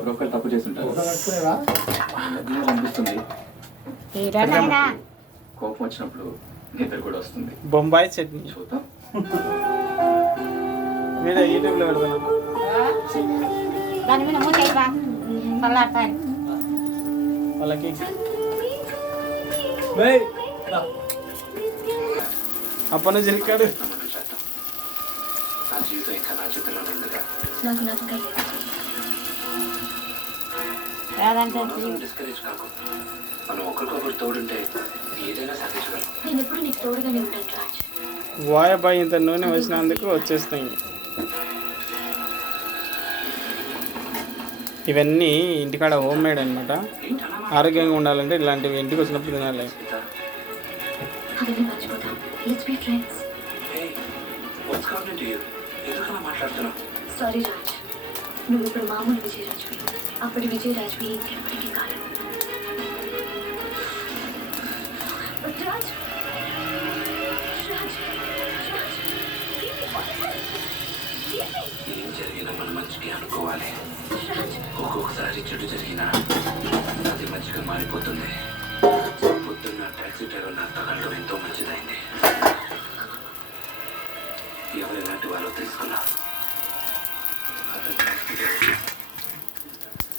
ఒక్కొక్కరు తప్పు చేస్తుంటారు అనిపిస్తుంది. కోపం వచ్చినప్పుడు నిద్ర కూడా వస్తుంది. బొంబాయి చట్నీ చూద్దాం. మీరు యూట్యూబ్లో పెడతాను. వాళ్ళకి అప్పన జరిగాడు. నా జీవితం ఇంకా నా చేతిలో ఉందిగా. డిస్కరేజ్ కాకు. మనం ఒకరికొకరు తోడుంటే ఏదైనా సాధించగలం. నేను ఎప్పుడు నీకు తోడుగానే ఉంటాను రాజ్. వాయబాయి ఇంత నూనె వేసినందుకు వచ్చేస్తాయి. ఇవన్నీ ఇంటికాడ హోమ్ మేడ్ అనమాట. ఆరోగ్యంగా ఉండాలంటే ఇలాంటివి ఇంటికి వచ్చినప్పుడు తినాలి. సారీ రాజ్, నువ్వు ఇప్పుడు మామూలు విజయరాజ్వి. అప్పటి విజయరాజ్వి ఇంకెప్పటికీ కాదు. రాజ్, రాజ్, రాజ్, ఏం జరిగినా మన మంచికి అనుకోవాలి. ఒక్కొక్కసారి చెడు జరిగినా అది మంచిగా మారిపోతుంది. పొద్దున్న టాక్సీ డ్రైవర్ నా తగలడం ఎంతో మంచిదైంది. ఎవరు ఎలాంటి వాళ్ళు తెలుసుకున్నా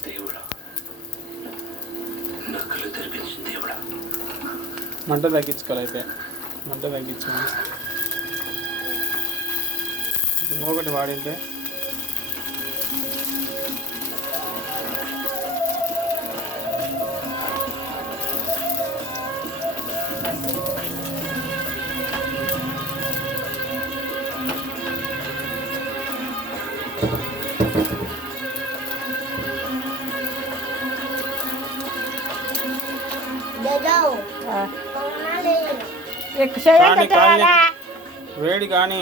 దేవుడు నా కళ్ళు తెరిపించిన దేవుడా. మంట తగ్గించుకోవాలి. అయితే మంట తగ్గించుకోవాలి. ఒకటి వాడింటే వేడి కానీ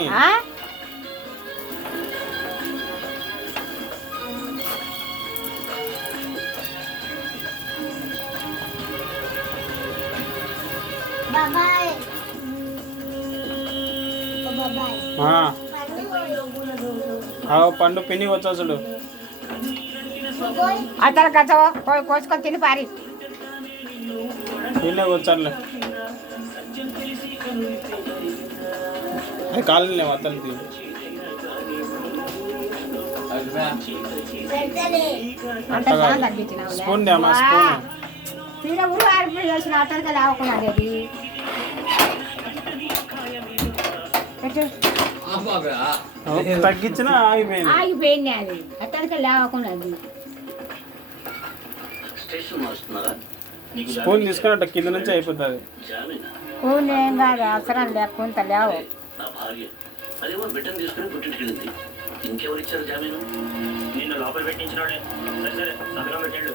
పండు పిన్ని వచ్చా చూడు. అతను కచ్చవో కోసుకొని తిని పారి పిన్నే వచ్చారులే. అది కాలు అతనికి స్పూన్ దేమా స్పూన్ తీర ఊరు ఆడిపోయి చేసిన అతనికి లేవకుండా అది తగ్గించిన ఆగిపోయింది. ఆగిపోయింది అది అతనికి లేవకుండా అది. స్పూన్ తీసుకున్నట్టు కింద నుంచి అయిపోతుంది. స్పూన్ ఏం కాదు, అవసరం లేకుండా లేవు. అదేమో బిడ్డను తీసుకుని పుట్టింటికెళ్ళింది. ఇంకెవరు ఇచ్చారు జామీను? నిన్న లోపల పెట్టించినాడే. సరే సంతకం పెట్టాడు.